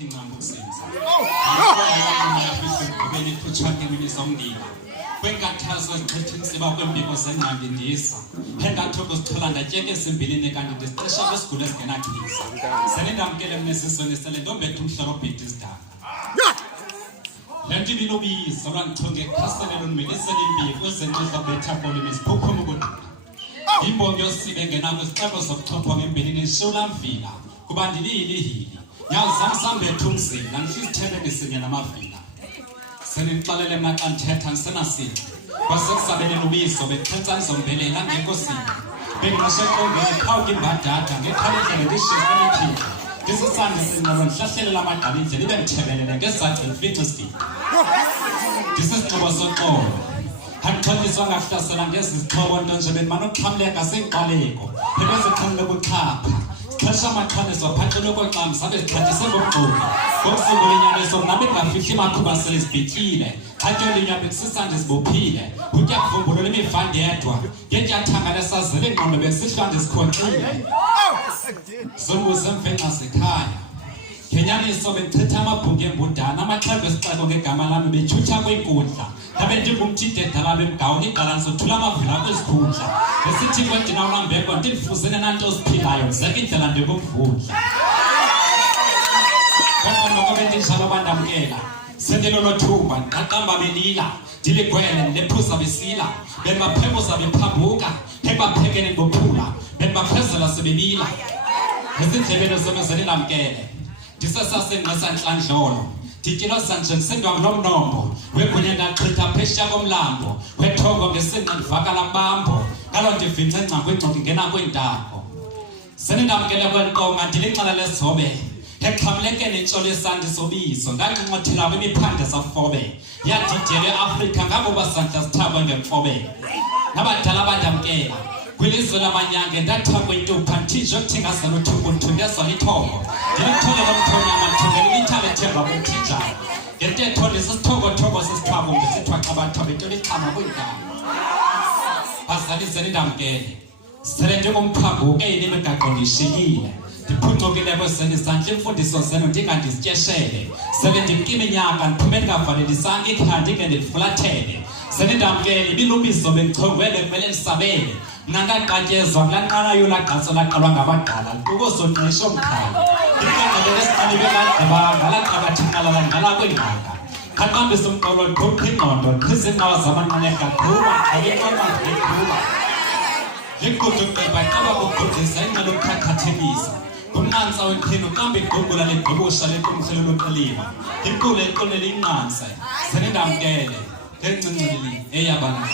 kingambusenza bele kuchake milisongdila kwenkathazo zichithinisiba kwempiko zengqambi ndisa engathoko sithola ndatyeke esimbilini kanti ndisixesha kwisigulo esingenachiza senendamkele mnesisoni sele ndombetha umhlolo obhedi isidanga le nto ibilubizo lwandichonge ekhaselelo ndimilisela impiko ezenxisa betha kolimi ziphuphuma ukudida imbongi yosibe engenako isixeko sokuchopha ngembelini ishulamvila kuba ndiliyilihili nyawo zam sambetha umzila ndisizithebe sinye namavila senindixelele mna xa ndithetha ndisenasini kwasekusabeleni ubizo bexhentsaniso mbelela ngekho sinye bengqashe eqongeni qhawuka imbadada ngekhalendlela ndishizenephila ndisisandi sinqolo ndihlahlelela amagqala indlela ibe ndithebelele ngesantya ndifitho sibini ndisisixubo soxolo andixhotyiswa ngahlasela ngezi zixhobo nto nje bendimane ukuxhamleka singqaleko ebezixhamle kuxhapha sixhesha amaxhabiso phaxelwe koxam sabe zixhathise ngokugxuka ngokusungula inyaniso mna bengafihli imakhuba sele zibhityile xatyela inyambi kusisandi zibophile kutya kuvumbulula imivandedwa ngetyathanga lesazele ingqondo besihlwa ndizikhonkxile sombuze emfenxa sekhaya ngenyaniso bendichitha amabhungu embudana amaxhego esixeko ngegama lami betyhutyha kwinkundla ndabe ndingumthide edala bemgawuni iqala ndizothula amavila kwizikhundla ngesithi kwendina ulambeko ndindifuzene nanto oziphilayo ndizeka indlela ndingumvundla kodwa noko bendinjalo bandamkela sendilolo thuba ndiqaqamba belila ndiligwele ndilephuza besila bendibaphebuza bephambuka ebaphekene ndibophula bendibaphezela sebebila ezindlebeni zomezeli ndamkele ndisesasengqesantlandlolo ndityilo sanje ndisendwangulo mnombo wegunye ndachitha phesha komlambo wethongo ngesinqa ndivakala mbambo ngalo ndivincenca kwingxoki ngena kwintambo senindamkele kwenkonga ndilixhala lezobe exhamlekeni intsholo esandi sobizo ndanxinxothela kwimiphande safobe yadidiyela eAfrika ngabo basandla sithabwe ngemfobe nabadala bandamkela kwilizwe lamanyange ndathakwe intupha nthinje okuthingasela uthungunthu ndezwa lithongo ndilithole lomthonyama ndithungela imithale ethemba kumthinjana ngentetho ndisisithongothongo sesithwabo ngesithwaxabatha bento lixhama kwindawo bazalizeni ndamkele sele ndingumphambukeli imigaqo ndiyishiyile ndiphuncukile kwesendisantla imfundiso zenu ndingandizityeshele sele ndimkime inyaka ndiphume ndingavalelisanga ikhandi ke ndilifulathele sele ndamkele ibilubizo bendichongwele kumele ndisabele mna ndaqatyezwa kulaa nqanayo lagqatso laqalwa ngabagqala ukusoqesha omkhaya iqangqele esiqalibe lagqibanga laqabathaqala langqala kwingqaka qaqambisa umqolo ndiqhuqa ingqondo qhiza iinqawa zamanqaneka qhuba xabeqamaeqhuba liquduqeba qaba kuqhudisa ingxelo ukukhathathekisa kumnqantsa weqhinu kambe igqubula legqubusha lequmrhelo loqilima inkulu eqonele inqansa senindamkele encincinili eyabantu